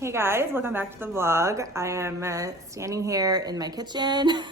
Hey guys, welcome back to the vlog. I am standing here in my kitchen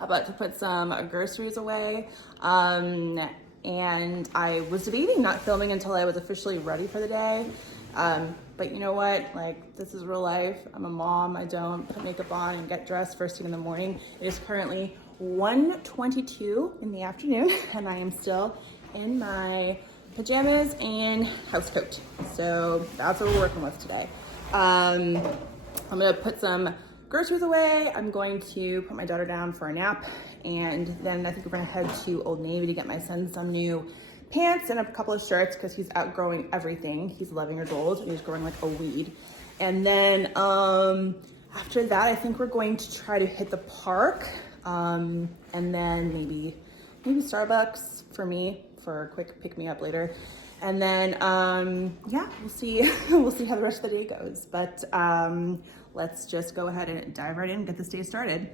about to put some groceries away. And I was debating not filming until I was officially ready for the day. But you know what? Like, this is real life. I'm a mom. I don't put makeup on and get dressed first thing in the morning. It is currently 1:22 in the afternoon and I am still in my pajamas and house coat. So that's what we're working with today. I'm gonna put some groceries away. I'm going to put my daughter down for a nap, and then I think we're gonna head to Old Navy to get my son some new pants and a couple of shirts because he's outgrowing everything. He's 11 years old and he's growing like a weed. And then after that, I think we're going to try to hit the park, and then maybe Starbucks for me for a quick pick me up later. And then, yeah, we'll see how the rest of the day goes. But let's just go ahead and dive right in and get this day started.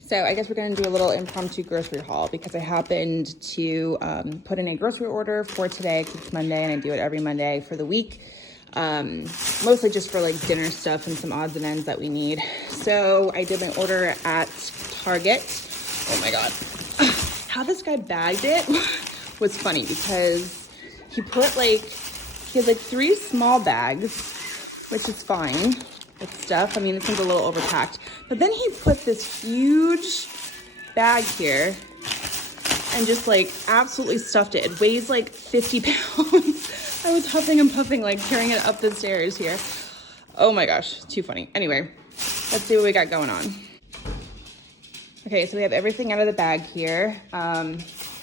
So I guess we're gonna do a little impromptu grocery haul because I happened to put in a grocery order for today, 'cause it's Monday and I do it every Monday for the week. Mostly just for like dinner stuff and some odds and ends that we need. So I did my order at Target. Oh my God. How this guy bagged it was funny because he has like 3 small bags, which is fine with stuff. I mean, this one's a little overpacked, but then he put this huge bag here and just like absolutely stuffed it. It weighs like 50 pounds. I was huffing and puffing, like carrying it up the stairs here. Oh my gosh, too funny. Anyway, let's see what we got going on. Okay, so we have everything out of the bag here.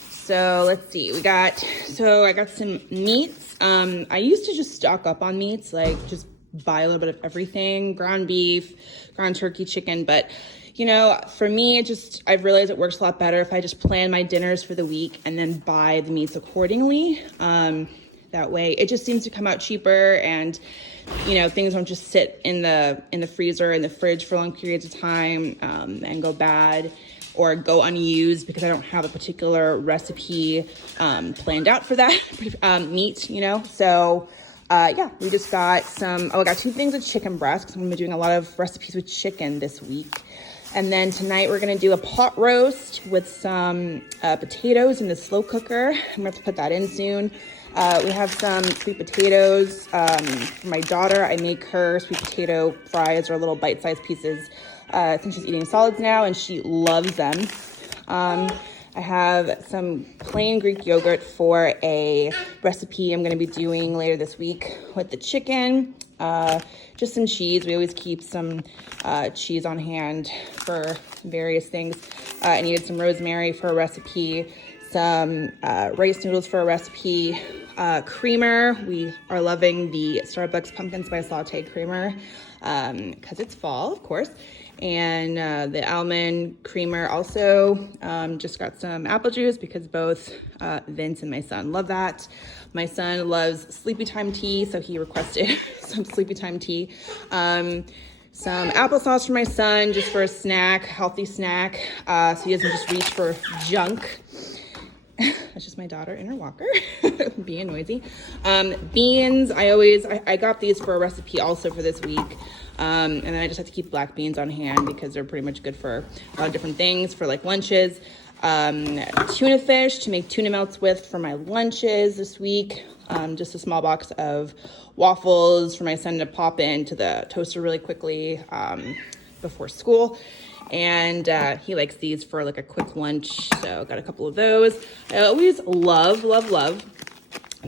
So let's see, I got some meats. I used to just stock up on meats, like just buy a little bit of everything, ground beef, ground turkey, chicken. But you know, for me, I've realized it works a lot better if I just plan my dinners for the week and then buy the meats accordingly. That way it just seems to come out cheaper, and you know, things don't just sit in the freezer, in the fridge for long periods of time, and go bad or go unused because I don't have a particular recipe planned out for that meat, you know? So yeah, we just got I got 2 things of chicken breast because I'm gonna be doing a lot of recipes with chicken this week. And then tonight we're gonna do a pot roast with some potatoes in the slow cooker. I'm gonna have to put that in soon. We have some sweet potatoes for my daughter. I make her sweet potato fries, or little bite-sized pieces, since she's eating solids now and she loves them. I have some plain Greek yogurt for a recipe I'm gonna be doing later this week with the chicken. Just some cheese. We always keep some cheese on hand for various things. I needed some rosemary for a recipe, some rice noodles for a recipe, creamer. We are loving the Starbucks pumpkin spice latte creamer because it's fall, of course. And the almond creamer also. Just got some apple juice because both Vince and my son love that. My son loves sleepy time tea, so he requested some sleepy time tea. Some applesauce for my son, just for a snack, healthy snack, so he doesn't just reach for junk. That's just my daughter in her walker being noisy. Beans, I got these for a recipe also for this week. And then I just have to keep black beans on hand because they're pretty much good for a lot of different things, for like lunches. Tuna fish to make tuna melts with for my lunches this week. Just a small box of waffles for my son to pop into the toaster really quickly before school. And he likes these for like a quick lunch, so got a couple of those. I always love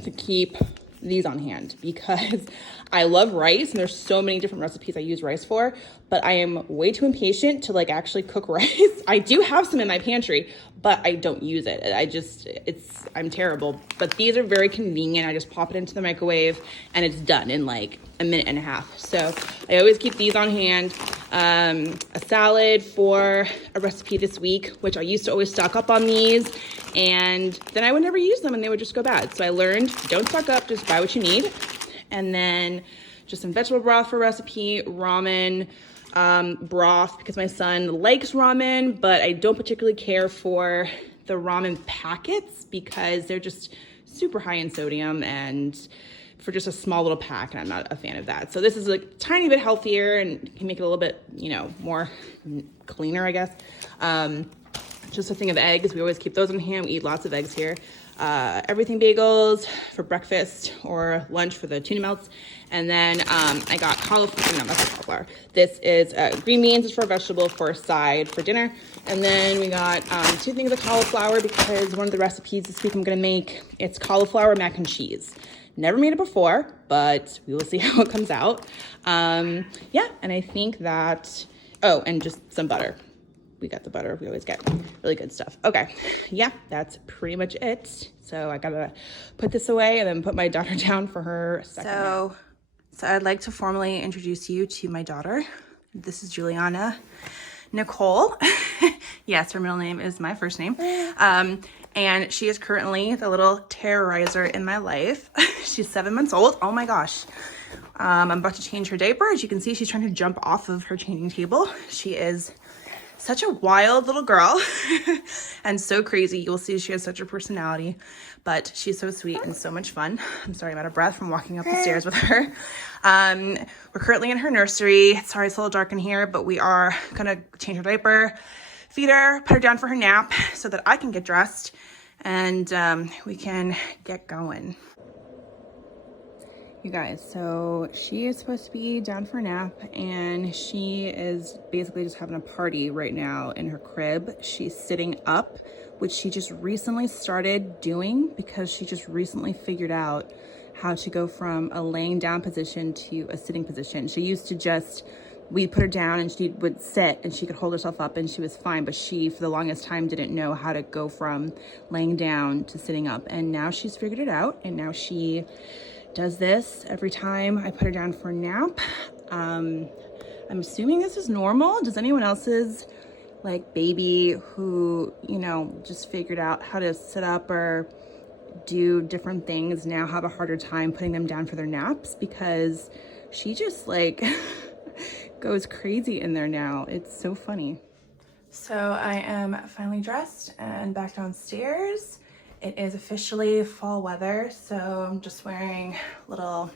to keep these on hand because I love rice and there's so many different recipes I use rice for, but I am way too impatient to like actually cook rice. I do have some in my pantry, but I don't use it. I'm terrible, but these are very convenient. I just pop it into the microwave and it's done in like a minute and a half. So I always keep these on hand. A salad for a recipe this week, which I used to always stock up on these, and then I would never use them and they would just go bad. So I learned, don't stock up, just buy what you need. And then just some vegetable broth for recipe, ramen broth, because my son likes ramen, but I don't particularly care for the ramen packets because they're just super high in sodium and for just a small little pack, and I'm not a fan of that. So this is a tiny bit healthier and can make it a little bit, you know, more cleaner, I guess. Just a thing of eggs. We always keep those on hand. We eat lots of eggs here. Everything bagels for breakfast or lunch for the tuna melts. And then I got cauliflower. No, that's not cauliflower. This is green beans for a vegetable for a side for dinner. And then we got 2 things of cauliflower because one of the recipes this week I'm going to make, it's cauliflower mac and cheese. Never made it before, but we will see how it comes out. Yeah, and I think that, oh, and just some butter. We got the butter. We always get really good stuff. Okay, yeah, that's pretty much it. So I gotta put this away and then put my daughter down for her second nap. So I'd like to formally introduce you to my daughter. This is Juliana Nicole. Yes, her middle name is my first name. And she is currently the little terrorizer in my life. She's 7 months old. Oh my gosh. I'm about to change her diaper. As you can see, she's trying to jump off of her changing table. She is such a wild little girl and so crazy. You'll see she has such a personality, but she's so sweet and so much fun. I'm sorry, I'm out of breath from walking up the stairs with her. We're currently in her nursery. Sorry, it's a little dark in here, but we are gonna change her diaper, feed her, put her down for her nap so that I can get dressed and we can get going. You guys, so she is supposed to be down for a nap and she is basically just having a party right now in her crib. She's sitting up, which she just recently started doing because she just recently figured out how to go from a laying down position to a sitting position. She used to just, we put her down and she would sit and she could hold herself up and she was fine, but she for the longest time didn't know how to go from laying down to sitting up, and now she's figured it out and now she does this every time I put her down for a nap. I'm assuming this is normal. Does anyone else's like baby who, you know, just figured out how to sit up or do different things now have a harder time putting them down for their naps? Because she just like goes crazy in there now. It's so funny. So I am finally dressed and back downstairs. It is officially fall weather, so I'm just wearing a little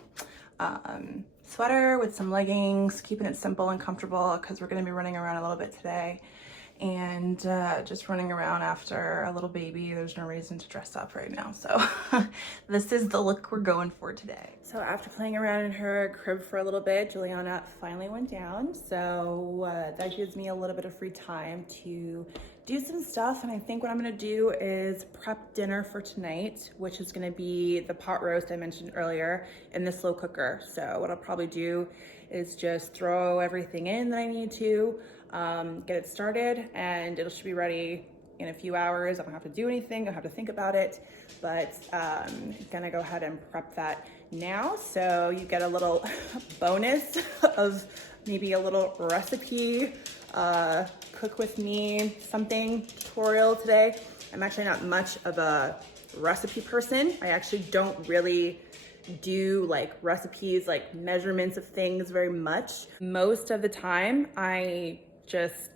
sweater with some leggings, keeping it simple and comfortable because we're going to be running around a little bit today. And just running around after a little baby. There's no reason to dress up right now. So this is the look we're going for today. So after playing around in her crib for a little bit, Juliana finally went down. So that gives me a little bit of free time to do some stuff. And I think what I'm gonna do is prep dinner for tonight, which is gonna be the pot roast I mentioned earlier in the slow cooker. So what I'll probably do is just throw everything in that I need to, get it started, and it should be ready in a few hours. I don't have to do anything, I don't have to think about it, but gonna go ahead and prep that now. So you get a little bonus of maybe a little recipe, cook with me something tutorial today. I'm actually not much of a recipe person. I actually don't really do like recipes, like measurements of things very much. Most of the time I just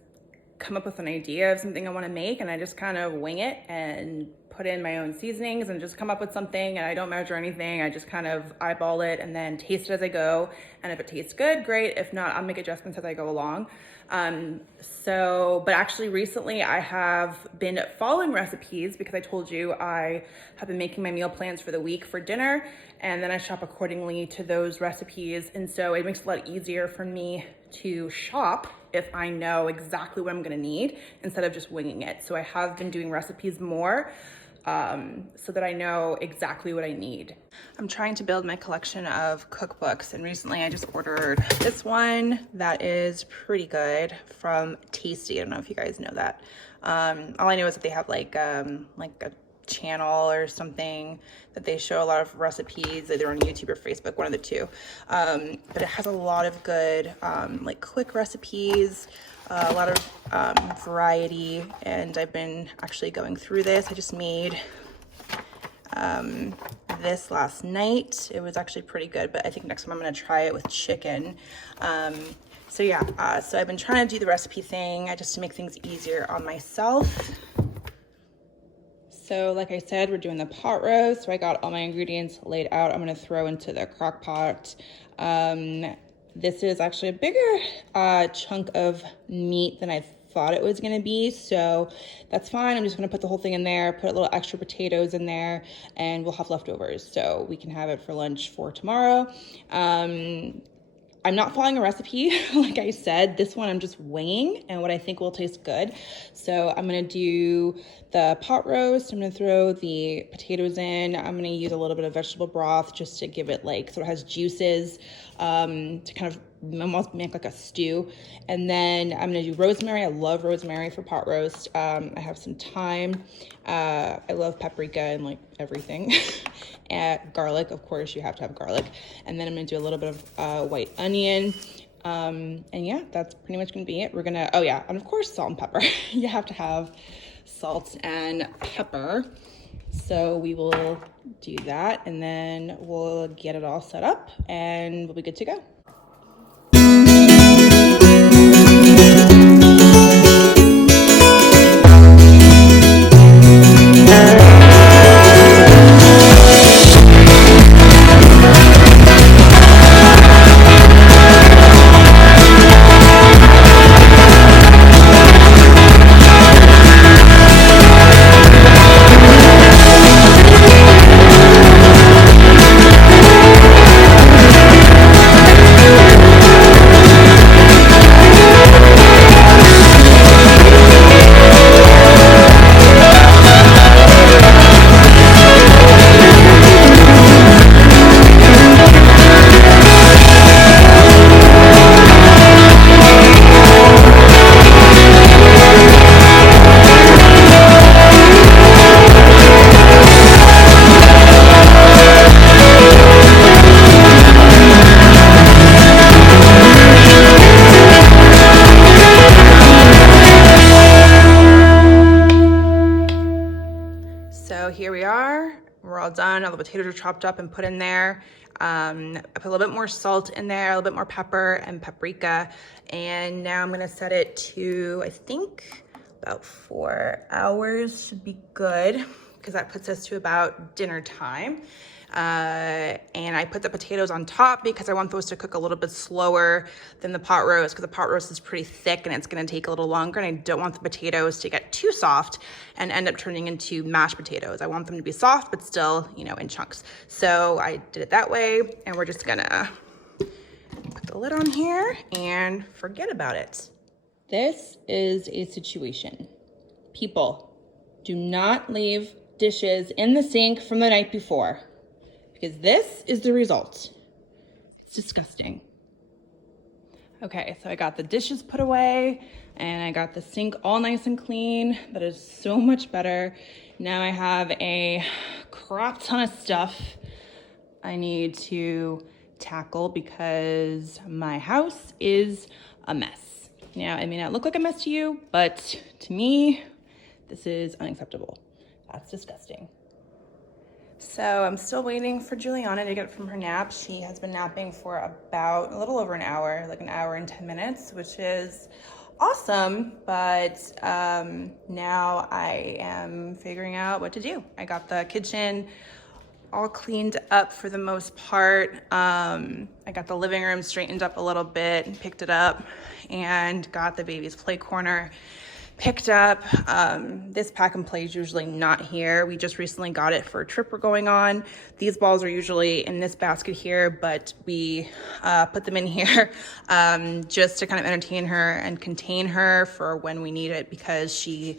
come up with an idea of something I want to make and I just kind of wing it and put in my own seasonings and just come up with something, and I don't measure anything. I just kind of eyeball it and then taste it as I go, and if it tastes good, great. If not, I'll make adjustments as I go along. But actually recently I have been following recipes because I told you I have been making my meal plans for the week for dinner, and then I shop accordingly to those recipes. And so it makes it a lot easier for me to shop if I know exactly what I'm gonna need instead of just winging it. So I have been doing recipes more so that I know exactly what I need. I'm trying to build my collection of cookbooks, and recently I just ordered this one that is pretty good from Tasty. I don't know if you guys know that. All I know is that they have like a channel or something that they show a lot of recipes, either on YouTube or Facebook, one of the two. But it has a lot of good like quick recipes, a lot of variety, and I've been actually going through this. I just made this last night. It was actually pretty good, but I think next time I'm going to try it with chicken. So yeah, so I've been trying to do the recipe thing just to make things easier on myself. So like I said, we're doing the pot roast. So I got all my ingredients laid out. I'm gonna throw into the crock pot. This is actually a bigger chunk of meat than I thought it was gonna be, so that's fine. I'm just gonna put the whole thing in there, put a little extra potatoes in there, and we'll have leftovers, so we can have it for lunch for tomorrow. I'm not following a recipe, like I said. This one I'm just winging and what I think will taste good. So I'm gonna do the pot roast. I'm gonna throw the potatoes in. I'm gonna use a little bit of vegetable broth just to give it like, so it has juices, to kind of almost make like a stew. And then I'm gonna do rosemary. I love rosemary for pot roast. I have some thyme. I love paprika and like everything. And garlic, of course, you have to have garlic. And then I'm gonna do a little bit of white onion. And yeah, that's pretty much gonna be it. We're gonna, oh yeah, and of course salt and pepper. You have to have salt and pepper. So we will do that and then we'll get it all set up and we'll be good to go. So here we are, we're all done. All the potatoes are chopped up and put in there. I put a little bit more salt in there, a little bit more pepper and paprika. And now I'm gonna set it to, I think about 4 hours should be good, because that puts us to about dinner time. And I put the potatoes on top because I want those to cook a little bit slower than the pot roast, because the pot roast is pretty thick and it's gonna take a little longer, and I don't want the potatoes to get too soft and end up turning into mashed potatoes. I want them to be soft, but still, you know, in chunks. So I did it that way, and we're just gonna put the lid on here and forget about it. This is a situation. People, do not leave dishes in the sink from the night before, because this is the result. It's disgusting. Okay, so I got the dishes put away and I got the sink all nice and clean. That is so much better. Now I have a crap ton of stuff I need to tackle because my house is a mess. Now, it may not look like a mess to you, but to me, this is unacceptable. That's disgusting. So I'm still waiting for Juliana to get from her nap. She has been napping for about a little over an hour, like an hour and 10 minutes, which is awesome. But now I am figuring out what to do. I got the kitchen all cleaned up for the most part. I got the living room straightened up a little bit and picked it up, and got the baby's play corner picked up. This pack and play is usually not here. We just recently got it for a trip we're going on. These balls are usually in this basket here, but we put them in here just to kind of entertain her and contain her for when we need it, because she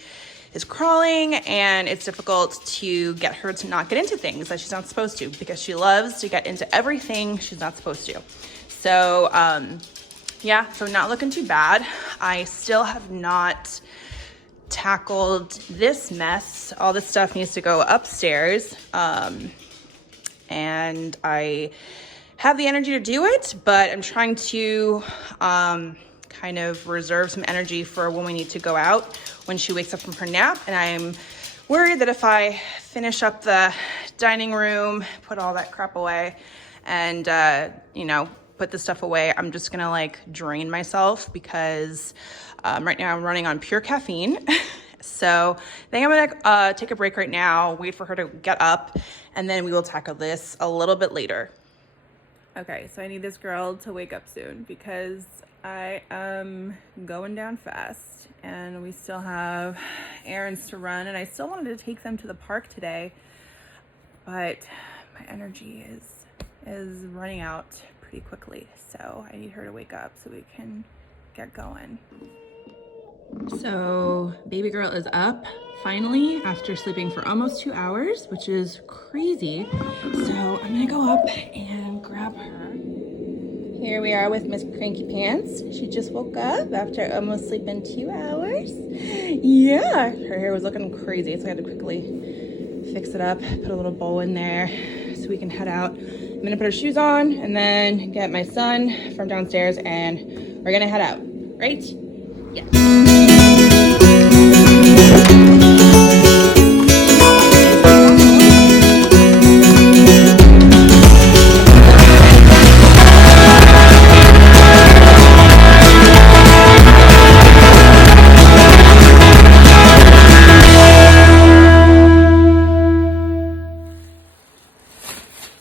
is crawling and it's difficult to get her to not get into things that she's not supposed to, because she loves to get into everything she's not supposed to. So yeah, so not looking too bad. I still have not tackled this mess. All this stuff needs to go upstairs. And I have the energy to do it, but I'm trying to kind of reserve some energy for when we need to go out when she wakes up from her nap. And I'm worried that if I finish up the dining room, put all that crap away, and you know, put the stuff away, I'm just gonna like drain myself, because right now I'm running on pure caffeine. So I think I'm gonna take a break right now, wait for her to get up, and then we will tackle this a little bit later. Okay, so I need this girl to wake up soon because I am going down fast and we still have errands to run, and I still wanted to take them to the park today, but my energy is running out pretty quickly. So I need her to wake up so we can get going. So baby girl is up finally after sleeping for almost 2 hours, which is crazy. So I'm gonna go up and grab her. Here we are with Miss Cranky Pants. She just woke up after almost sleeping 2 hours. Yeah, her hair was looking crazy, so I had to quickly fix it up, put a little bow in there so we can head out. I'm gonna put her shoes on and then get my son from downstairs and we're gonna head out, right? Yeah.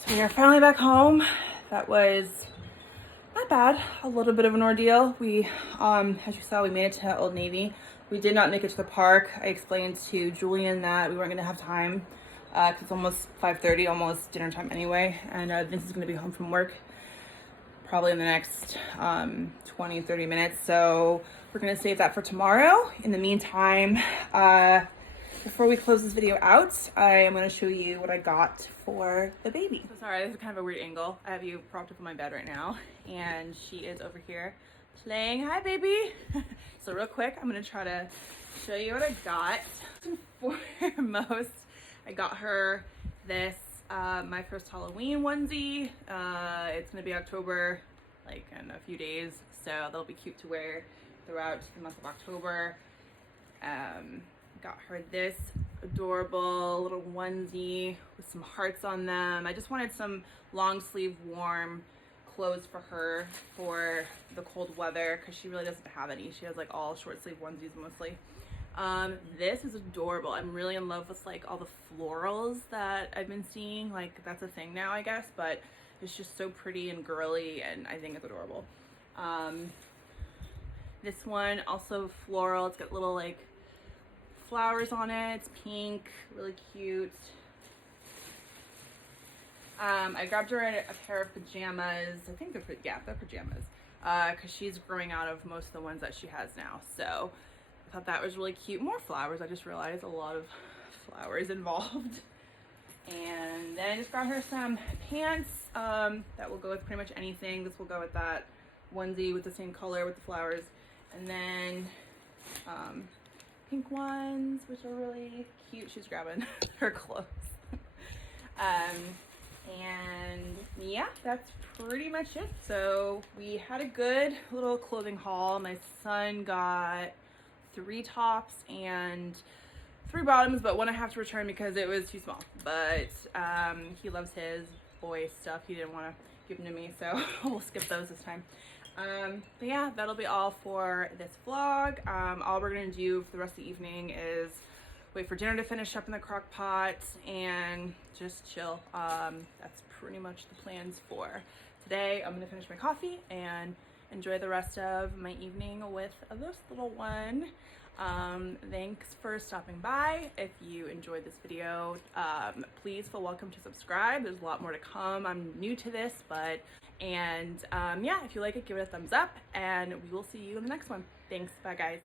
So we are finally back home. That was not bad, a little bit of an ordeal. We, as you saw, we made it to Old Navy. We did not make it to the park. I explained to Julian that we weren't gonna have time because it's almost 5:30, almost dinner time anyway. And Vince is gonna be home from work probably in the next 20-30 minutes. So we're gonna save that for tomorrow. In the meantime, before we close this video out, I am going to show you what I got for the baby. So sorry, this is kind of a weird angle. I have you propped up on my bed right now, and she is over here playing. Hi, baby. So real quick, I'm going to try to show you what I got. Foremost, I got her this, my first Halloween onesie. It's going to be October, like in a few days, so they'll be cute to wear throughout the month of October. Got her this adorable little onesie with some hearts on them. I just wanted some long sleeve warm clothes for her for the cold weather because she really doesn't have any. She has like all short sleeve onesies mostly. This is adorable. I'm really in love with like all the florals that I've been seeing. Like that's a thing now, I guess, but it's just so pretty and girly and I think it's adorable. This one also floral. It's got little like flowers on it. It's pink, really cute. I grabbed her a pair of pajamas. I think they're pajamas because she's growing out of most of the ones that she has now. So I thought that was really cute. More flowers. I just realized a lot of flowers involved. And then I just got her some pants that will go with pretty much anything. This will go with that onesie with the same color with the flowers. And then pink ones, which are really cute. She's grabbing her clothes. And yeah, that's pretty much it. So we had a good little clothing haul. My son got 3 tops and 3 bottoms, but one I have to return because it was too small. But he loves his boy stuff. He didn't want to give them to me, so we'll skip those this time. But yeah, that'll be all for this vlog. All we're gonna do for the rest of the evening is wait for dinner to finish up in the crock pot and just chill. That's pretty much the plans for today. I'm gonna finish my coffee and enjoy the rest of my evening with this little one. Thanks for stopping by. If you enjoyed this video, please feel welcome to subscribe. There's a lot more to come. I'm new to this, but yeah, if you like it, give it a thumbs up and we will see you in the next one. Thanks. Bye guys.